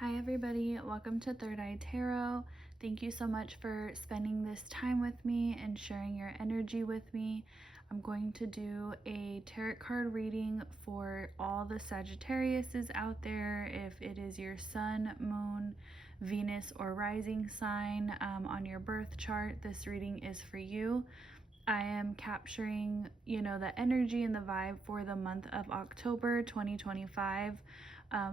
Hi everybody, welcome to Third Eye Tarot. Thank you so much for spending this time with me and sharing your energy with me. I'm going to do a tarot card reading for all the Sagittariuses out there. If it is your sun, moon, Venus, or rising sign on your birth chart, this reading is for you. I am capturing, the energy and the vibe for the month of October 2025.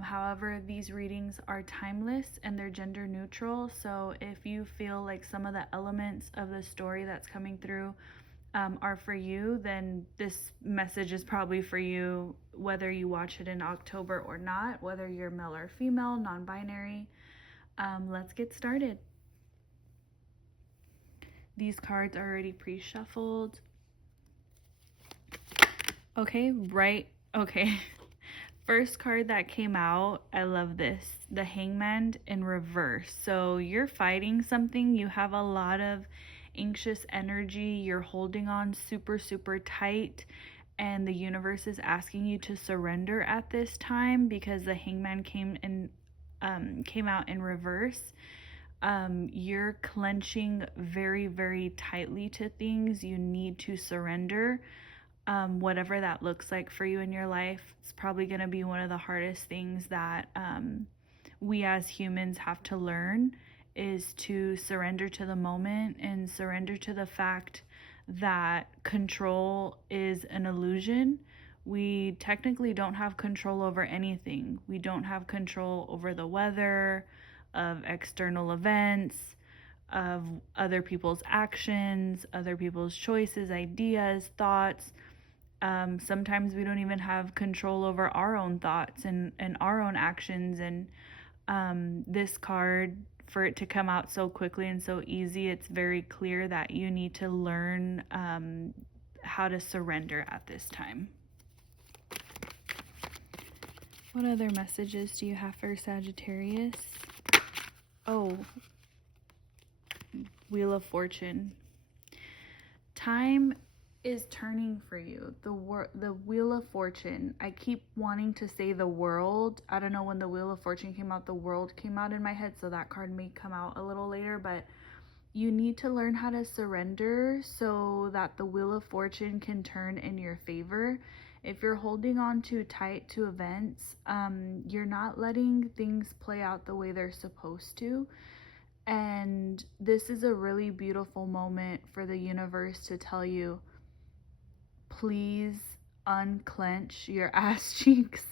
However, these readings are timeless and they're gender neutral. So if you feel like some of the elements of the story that's coming through are for you, then this message is probably for you, whether you watch it in October or not, whether you're male or female, non-binary. Let's get started. These cards are already pre-shuffled. Okay. First card that came out, I love this. The Hangman in reverse. So you're fighting something. You have a lot of anxious energy. You're holding on super, super tight. And the universe is asking you to surrender at this time because the Hangman came out in reverse. You're clenching very, very tightly to things. You need to surrender. Whatever that looks like for you in your life. It's probably going to be one of the hardest things that we as humans have to learn, is to surrender to the moment and surrender to the fact that control is an illusion. We technically don't have control over anything. We don't have control over the weather, of external events, of other people's actions, other people's choices, ideas, thoughts. Sometimes we don't even have control over our own thoughts and our own actions. And this card, for it to come out so quickly and so easy, it's very clear that you need to learn how to surrender at this time. What other messages do you have for Sagittarius? Oh, Wheel of Fortune. Time is turning for you. The Wheel of Fortune. I keep wanting to say the World. I don't know, when the Wheel of Fortune came out, the World came out in my head, so that card may come out a little later, but you need to learn how to surrender so that the Wheel of Fortune can turn in your favor. If you're holding on too tight to events, you're not letting things play out the way they're supposed to. And this is a really beautiful moment for the universe to tell you, please unclench your ass cheeks.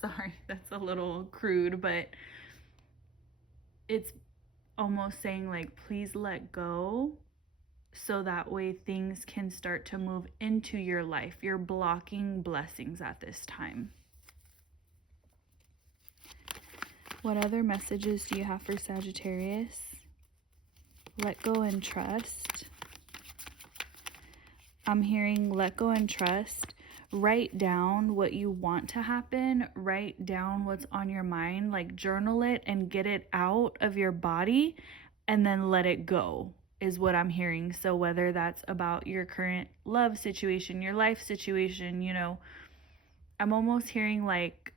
Sorry, that's a little crude, but it's almost saying, like, please let go, so that way things can start to move into your life. You're blocking blessings at this time. What other messages do you have for Sagittarius? Let go and trust. I'm hearing let go and trust. Write down what you want to happen. Write down what's on your mind. Like, journal it and get it out of your body, and then let it go, is what I'm hearing. So whether that's about your current love situation, your life situation, I'm almost hearing, like,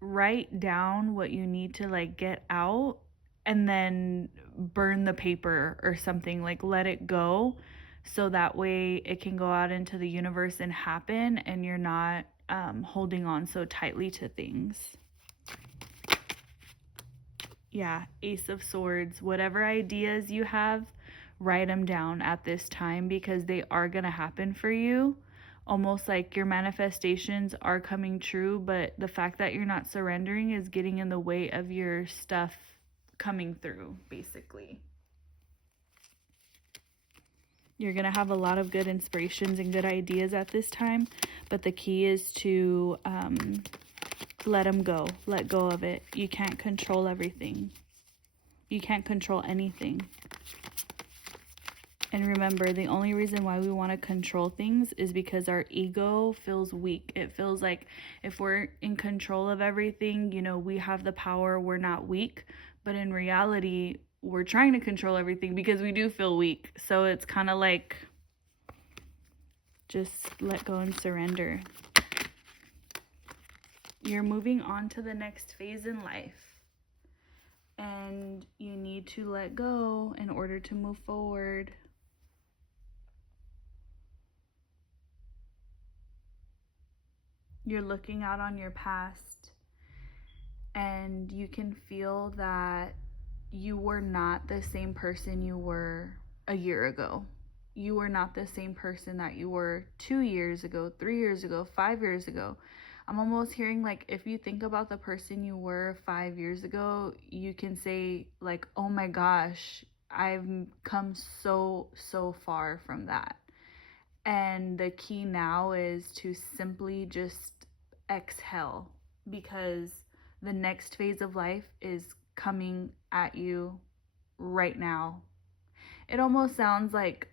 write down what you need to, like, get out, and then burn the paper or something. Like, let it go, so that way it can go out into the universe and happen, and you're not holding on so tightly to things. Yeah, Ace of Swords. Whatever ideas you have, write them down at this time, because they are going to happen for you. Almost like your manifestations are coming true, but the fact that you're not surrendering is getting in the way of your stuff coming through, basically. You're going to have a lot of good inspirations and good ideas at this time, but the key is to let them go. Let go of it. You can't control everything. You can't control anything. And remember, the only reason why we want to control things is because our ego feels weak. It feels like if we're in control of everything, we have the power, we're not weak. But in reality, we're trying to control everything because we do feel weak. So it's kind of like, just let go and surrender. You're moving on to the next phase in life. And you need to let go in order to move forward. You're looking out on your past, and you can feel that you were not the same person you were a year ago. You were not the same person that you were 2 years ago, 3 years ago, 5 years ago. I'm almost hearing like, if you think about the person you were 5 years ago, you can say like, oh my gosh, I've come so far from that. And the key now is to simply just exhale, because the next phase of life is coming at you right now. It almost sounds like,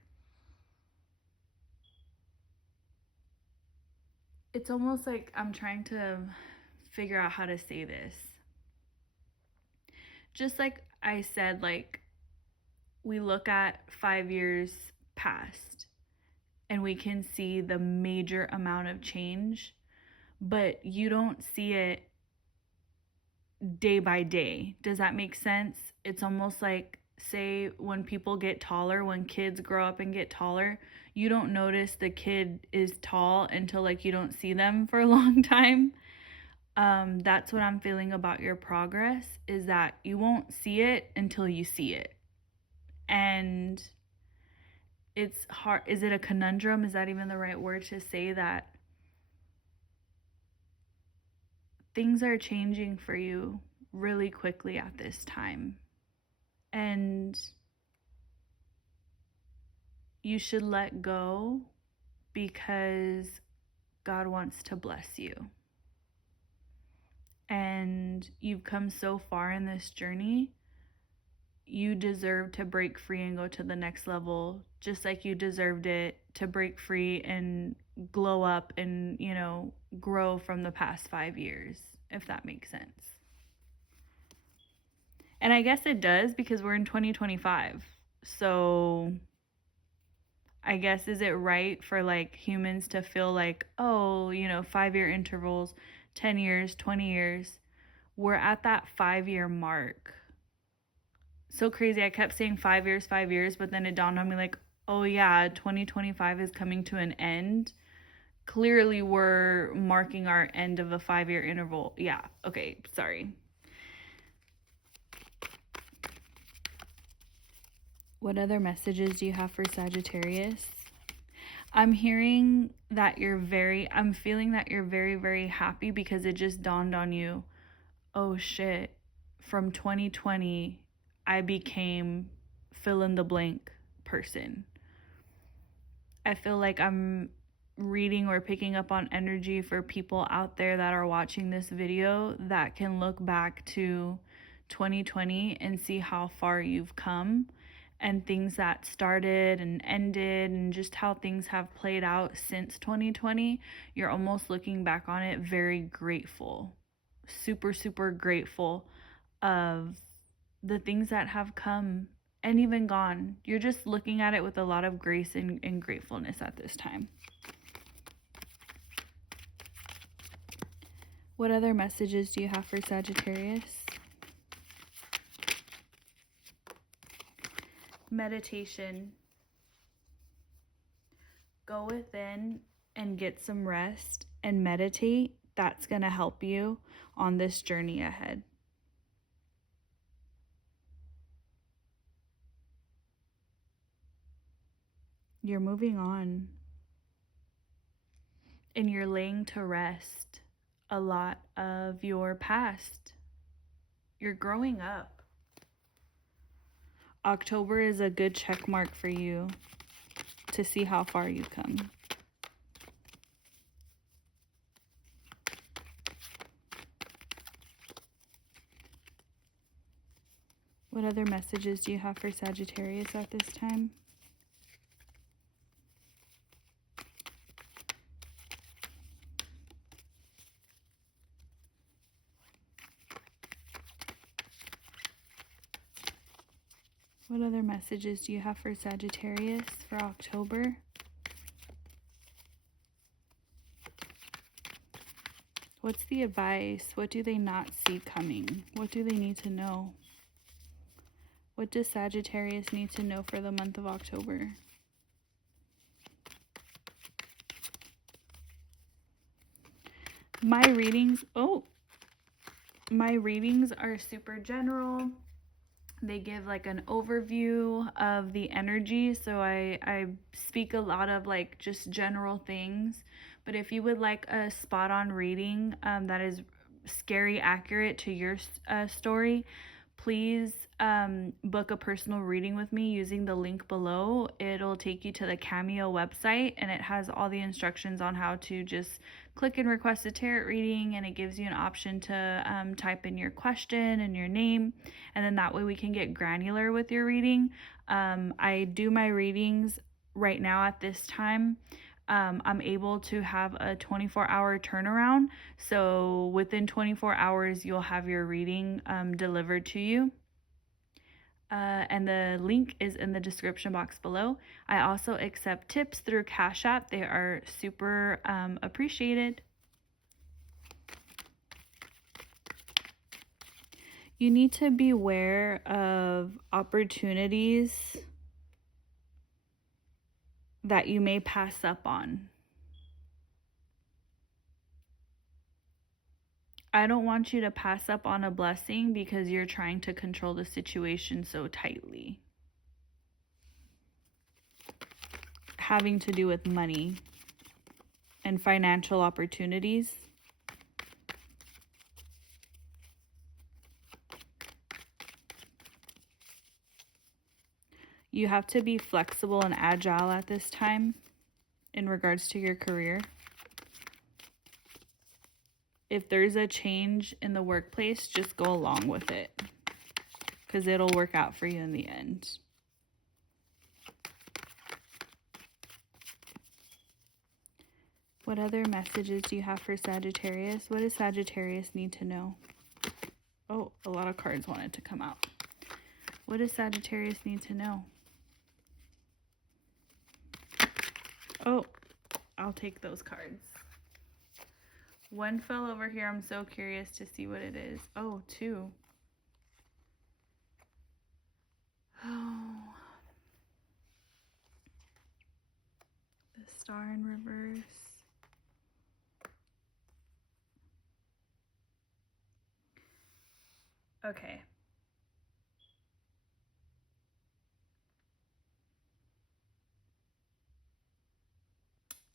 it's almost like I'm trying to figure out how to say this. Just like I said, like, we look at 5 years past and we can see the major amount of change, but you don't see it day by day. Does that make sense? It's almost like, say, when people get taller, when kids grow up and get taller, you don't notice the kid is tall until like you don't see them for a long time. That's what I'm feeling about your progress, is that you won't see it until you see it. And it's hard. Is it a conundrum? Is that even the right word to say that? Things are changing for you really quickly at this time. And you should let go, because God wants to bless you. And you've come so far in this journey. You deserve to break free and go to the next level, just like you deserved it to break free and glow up and, you know, grow from the past 5 years, if that makes sense. And I guess it does, because we're in 2025. So I guess, is it right for like humans to feel like, oh, you know, 5-year intervals, 10 years, 20 years, we're at that 5-year mark. So crazy. I kept saying 5 years, but then it dawned on me like, oh yeah, 2025 is coming to an end. Clearly we're marking our end of a 5-year interval. Yeah, okay, sorry. What other messages do you have for Sagittarius? I'm hearing that I'm feeling that you're very, very happy, because it just dawned on you, oh shit, from 2020, I became fill in the blank person. I feel like I'm reading or picking up on energy for people out there that are watching this video that can look back to 2020 and see how far you've come, and things that started and ended, and just how things have played out since 2020. You're almost looking back on it very grateful, super, super grateful of the things that have come and even gone. You're just looking at it with a lot of grace and gratefulness at this time. What other messages do you have for Sagittarius? Meditation. Go within and get some rest and meditate. That's going to help you on this journey ahead. You're moving on. And you're laying to rest a lot of your past. You're growing up. October is a good check mark for you to see how far you've come. What other messages do you have for Sagittarius at this time? What other messages do you have for Sagittarius for October? What's the advice? What do they not see coming? What do they need to know? What does Sagittarius need to know for the month of October? My readings are super general. They give like an overview of the energy, so I speak a lot of like just general things. But if you would like a spot on reading that is scary accurate to your story, please book a personal reading with me using the link below. It'll take you to the Cameo website, and it has all the instructions on how to just click and request a tarot reading, and it gives you an option to type in your question and your name, and then that way we can get granular with your reading. I do my readings right now at this time. I'm able to have a 24-hour turnaround, so within 24 hours you'll have your reading delivered to you. And the link is in the description box below. I also accept tips through Cash App. They are super appreciated. You need to beware of opportunities that you may pass up on. I don't want you to pass up on a blessing because you're trying to control the situation so tightly. Having to do with money and financial opportunities. You have to be flexible and agile at this time in regards to your career. If there's a change in the workplace, just go along with it, because it'll work out for you in the end. What other messages do you have for Sagittarius? What does Sagittarius need to know? Oh, a lot of cards wanted to come out. What does Sagittarius need to know? Oh, I'll take those cards. One fell over here. I'm so curious to see what it is. Oh, two. Oh. The Star in reverse. Okay.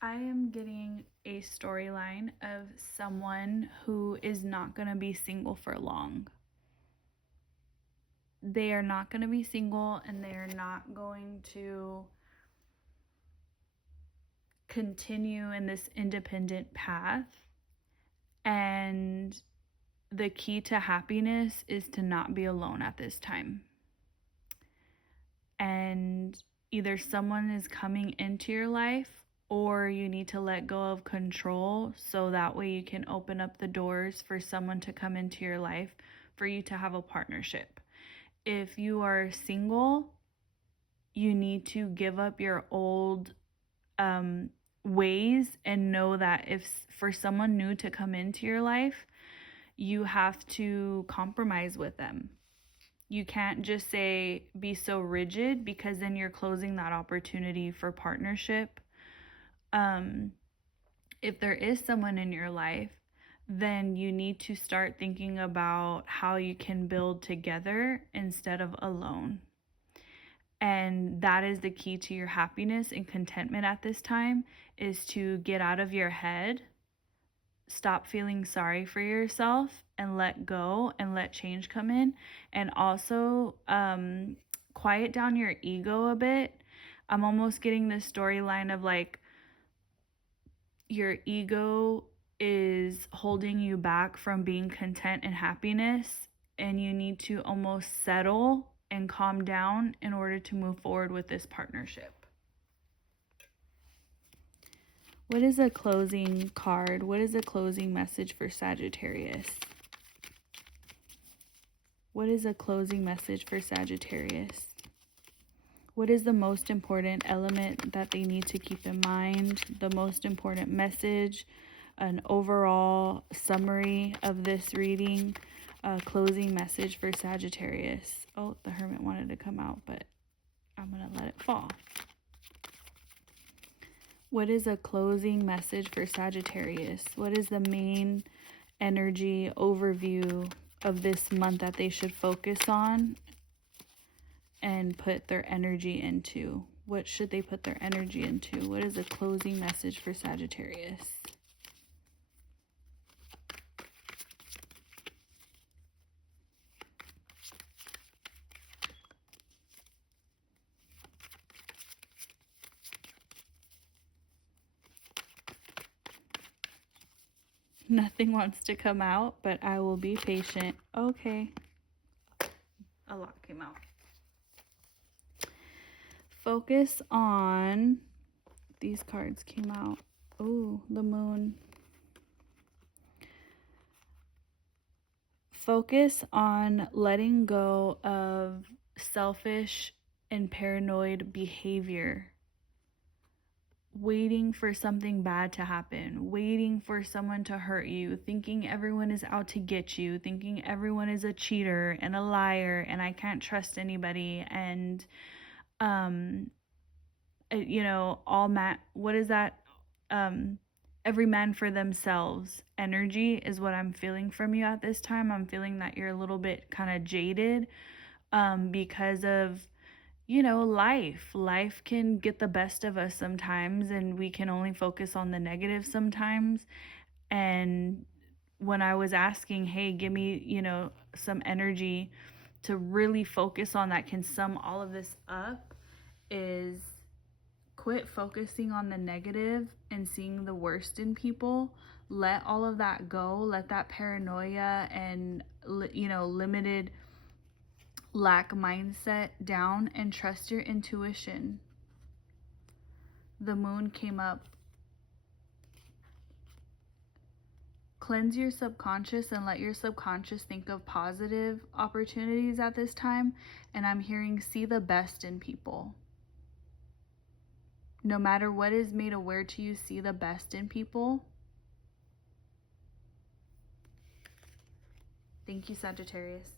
I am getting a storyline of someone who is not going to be single for long. They are not going to be single, and they are not going to continue in this independent path. And the key to happiness is to not be alone at this time. And either someone is coming into your life, or you need to let go of control so that way you can open up the doors for someone to come into your life for you to have a partnership. If you are single, you need to give up your old ways and know that if for someone new to come into your life, you have to compromise with them. You can't just say be so rigid, because then you're closing that opportunity for partnership. If there is someone in your life, then you need to start thinking about how you can build together instead of alone. And that is the key to your happiness and contentment at this time, is to get out of your head, stop feeling sorry for yourself, and let go and let change come in. And also quiet down your ego a bit. I'm almost getting this storyline of like your ego is holding you back from being content and happiness, and you need to almost settle and calm down in order to move forward with this partnership. What is a closing card? What is a closing message for Sagittarius? What is a closing message for Sagittarius? What is the most important element that they need to keep in mind? The most important message, an overall summary of this reading, a closing message for Sagittarius. Oh, the Hermit wanted to come out, but I'm going to let it fall. What is a closing message for Sagittarius? What is the main energy overview of this month that they should focus on and put their energy into? What should they put their energy into? What is a closing message for Sagittarius? Nothing wants to come out, but I will be patient. Okay. A lot came out. Focus on, these cards came out. Oh, the Moon. Focus on letting go of selfish and paranoid behavior. Waiting for something bad to happen, waiting for someone to hurt you, thinking everyone is out to get you, thinking everyone is a cheater and a liar and I can't trust anybody, and what is that, every man for themselves energy is what I'm feeling from you at this time. I'm feeling that you're a little bit kind of jaded because of life can get the best of us sometimes, and we can only focus on the negative sometimes. And when I was asking, hey, give me, some energy to really focus on that can sum all of this up, is quit focusing on the negative and seeing the worst in people. Let all of that go. Let that paranoia and, limited lack mindset down and trust your intuition. The Moon came up. Cleanse your subconscious and let your subconscious think of positive opportunities at this time. And I'm hearing, see the best in people. No matter what is made aware to you, see the best in people. Thank you, Sagittarius.